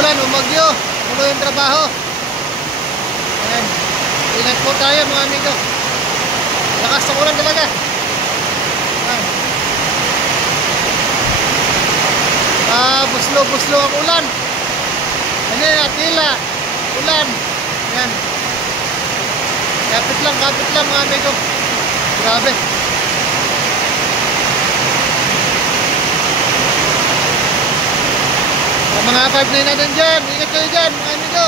umulan, umagyo, tuloy yung trabaho. Ayan. Ingat po tayo mga amigo. Lakas ng ulan talaga. Ayan. Buslo-buslo ang ulan. Ayan, tila. Ulan. Ayan. Kapit lang mga amigo. Grabe. Mga 5-9 na din dyan. Ingat kayo dyan mga amigo.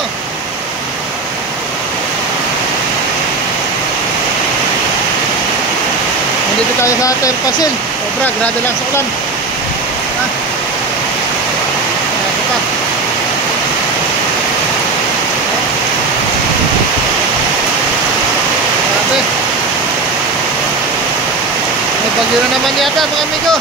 Nandito tayo sa Tempasil. Sobra, grado lang sa ulan. Ha? Ito pa. Grabe. May bagyo na naman yata mga amigo.